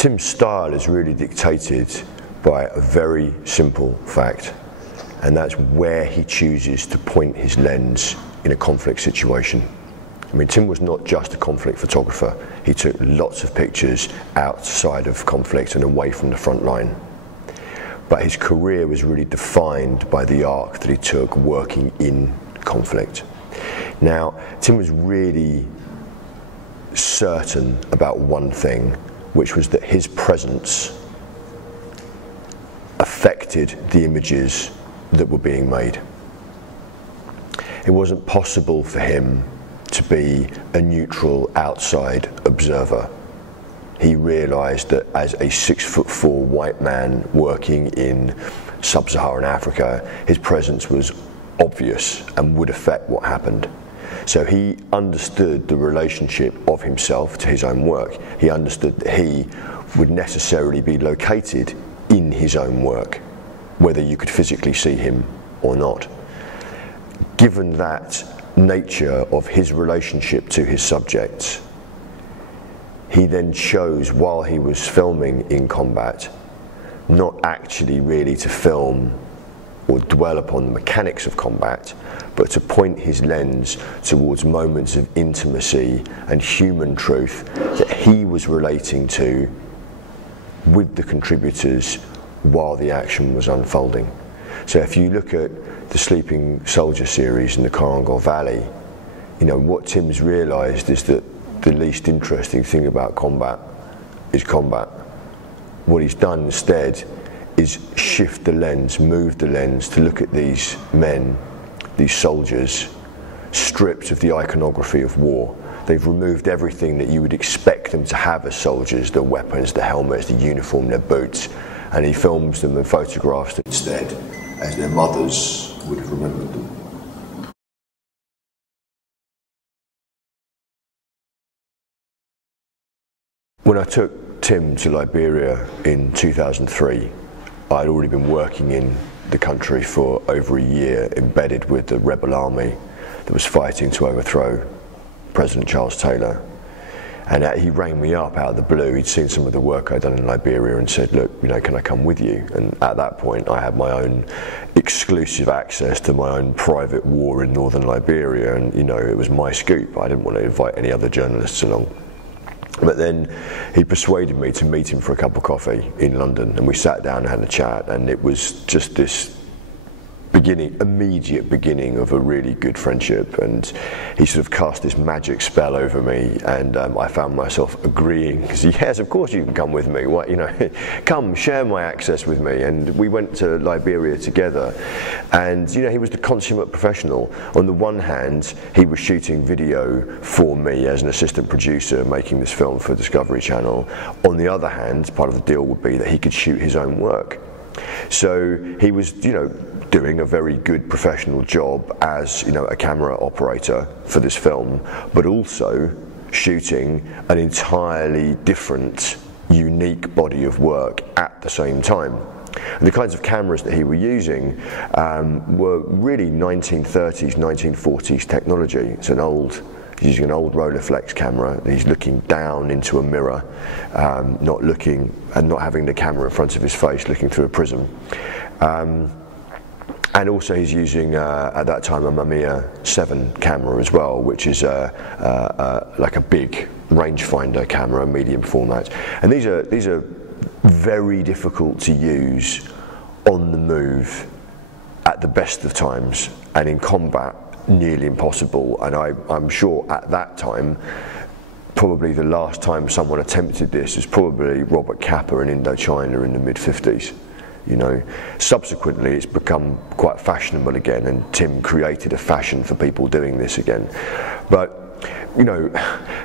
Tim's style is really dictated by a very simple fact, and that's where he chooses to point his lens in a conflict situation. I mean, Tim was not just a conflict photographer. He took lots of pictures outside of conflict and away from the front line. But his career was really defined by the arc that he took working in conflict. Now, Tim was really certain about one thing, which was that his presence affected the images that were being made. It wasn't possible for him to be a neutral outside observer. He realised that as a 6'4" white man working in sub-Saharan Africa, his presence was obvious and would affect what happened. So he understood the relationship of himself to his own work. He understood that he would necessarily be located in his own work, whether you could physically see him or not. Given that nature of his relationship to his subjects, he then chose, while he was filming in combat, not actually really to film or dwell upon the mechanics of combat, but to point his lens towards moments of intimacy and human truth that he was relating to with the contributors while the action was unfolding. So if you look at the Sleeping Soldier series in the Korangal Valley, you know, what Tim's realised is that the least interesting thing about combat is combat. What he's done instead is shift the lens, move the lens to look at these men, these soldiers, stripped of the iconography of war. They've removed everything that you would expect them to have as soldiers, the weapons, the helmets, the uniform, their boots, and he films them and photographs them instead as their mothers would have remembered them. When I took Tim to Liberia in 2003, I'd already been working in the country for over a year, embedded with the rebel army that was fighting to overthrow President Charles Taylor. And he rang me up out of the blue. He'd seen some of the work I'd done in Liberia and said, look, you know, can I come with you? And at that point, I had my own exclusive access to my own private war in northern Liberia, and, you know, it was my scoop. I didn't want to invite any other journalists along. But then he persuaded me to meet him for a cup of coffee in London, and we sat down and had a chat, and it was just this immediate beginning of a really good friendship. And he sort of cast this magic spell over me, and I found myself agreeing, because yes, of course you can come with me, what, you know, come share my access with me. And we went to Liberia together, and you know, he was the consummate professional. On the one hand, he was shooting video for me as an assistant producer making this film for Discovery Channel. On the other hand, part of the deal would be that he could shoot his own work. So he was, you know, doing a very good professional job as, you know, a camera operator for this film, but also shooting an entirely different, unique body of work at the same time. And the kinds of cameras that he was using were really 1930s, 1940s technology. It's he's using an old Rolleiflex camera. He's looking down into a mirror, not having the camera in front of his face, looking through a prism. And also he's using, at that time, a Mamiya 7 camera as well, which is like a big rangefinder camera, medium format. And these are very difficult to use on the move at the best of times, and in combat, nearly impossible. And I'm sure at that time, probably the last time someone attempted this was probably Robert Capa in Indochina in the mid-50s. You know, subsequently it's become quite fashionable again, and Tim created a fashion for people doing this again. But you know,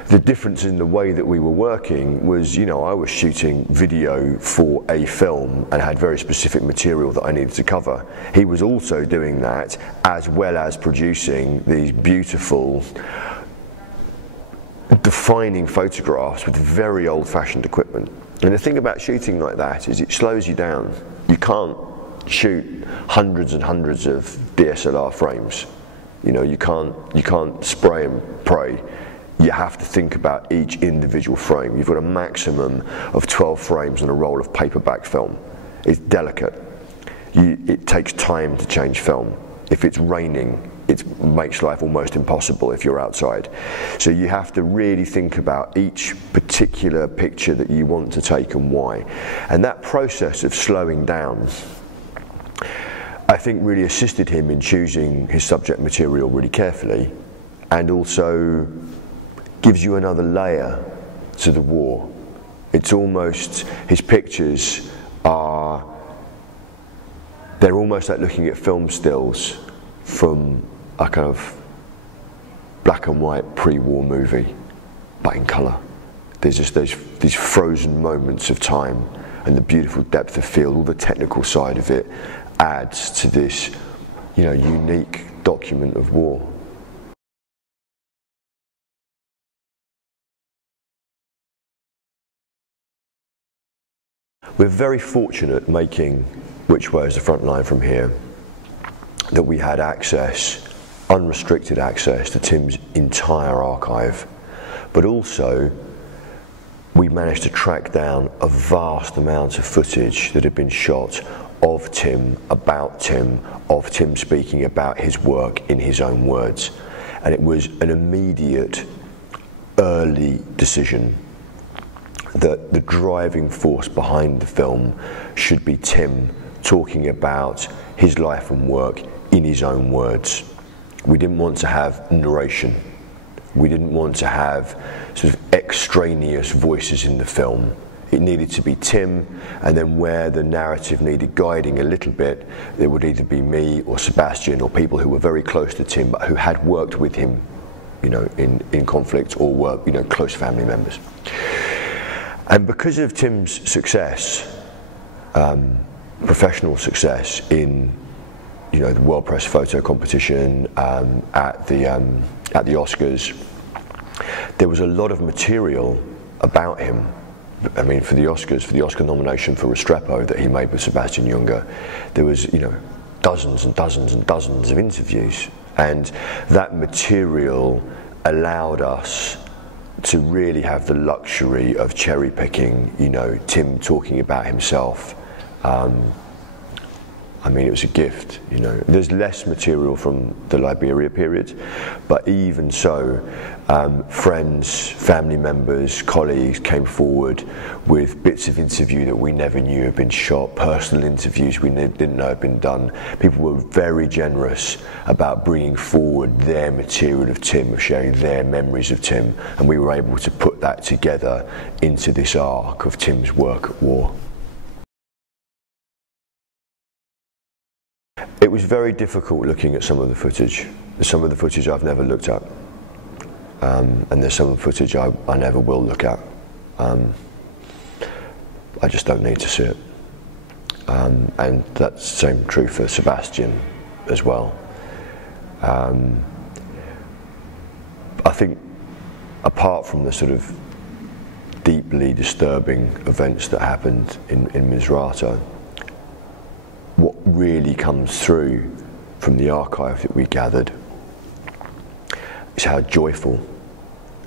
the difference in the way that we were working was, you know, I was shooting video for a film and had very specific material that I needed to cover. He was also doing that as well as producing these beautiful, defining photographs with very old-fashioned equipment. And the thing about shooting like that is it slows you down. You can't shoot hundreds and hundreds of DSLR frames. You know, you can't spray and pray. you have to think about each individual frame. You've got a maximum of 12 frames on a roll of paperback film. It's delicate. It takes time to change film. If it's raining, it makes life almost impossible if you're outside. So you have to really think about each particular picture that you want to take and why. And that process of slowing down, I think, really assisted him in choosing his subject material really carefully, and also gives you another layer to the war. It's almost, his pictures are, they're almost like looking at film stills from a kind of black and white pre-war movie, but in colour. There's just these frozen moments of time, and the beautiful depth of field, all the technical side of it adds to this, unique document of war. We're very fortunate making Which Way is the Front Line from here that we had access, unrestricted access to Tim's entire archive, but also we managed to track down a vast amount of footage that had been shot of Tim, about Tim, of Tim speaking about his work in his own words. And it was an immediate, early decision that the driving force behind the film should be Tim talking about his life and work in his own words. We didn't want to have narration. We didn't want to have sort of extraneous voices in the film. It needed to be Tim, and then where the narrative needed guiding a little bit, it would either be me or Sebastian or people who were very close to Tim but who had worked with him, in conflict, or were, close family members. And because of Tim's success, professional success in, the World Press Photo Competition, at the Oscars, there was a lot of material about him. I mean, for the Oscars, for the Oscar nomination for Restrepo that he made with Sebastian Junger, there was, dozens and dozens and dozens of interviews, and that material allowed us to really have the luxury of cherry picking, Tim talking about himself. I mean, it was a gift, There's less material from the Liberia period, but even so, friends, family members, colleagues came forward with bits of interview that we never knew had been shot, personal interviews we didn't know had been done. People were very generous about bringing forward their material of Tim, of sharing their memories of Tim, and we were able to put that together into this arc of Tim's work at war. It was very difficult looking at some of the footage. Some of the footage I've never looked at, and there's some footage I never will look at. I just don't need to see it. And that's the same true for Sebastian as well. I think apart from the sort of deeply disturbing events that happened in Misrata, what really comes through from the archive that we gathered is how joyful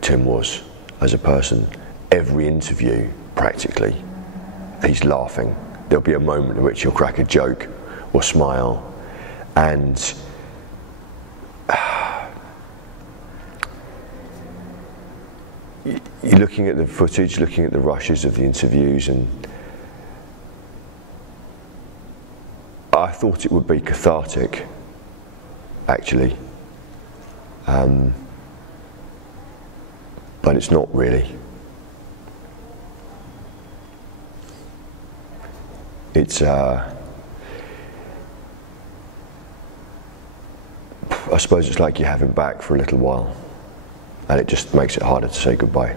Tim was as a person. Every interview, practically, he's laughing. There'll be a moment in which he'll crack a joke or smile, and you're looking at the footage, looking at the rushes of the interviews, and I thought it would be cathartic, actually, but it's not really. It's, I suppose it's like you have him back for a little while, and it just makes it harder to say goodbye.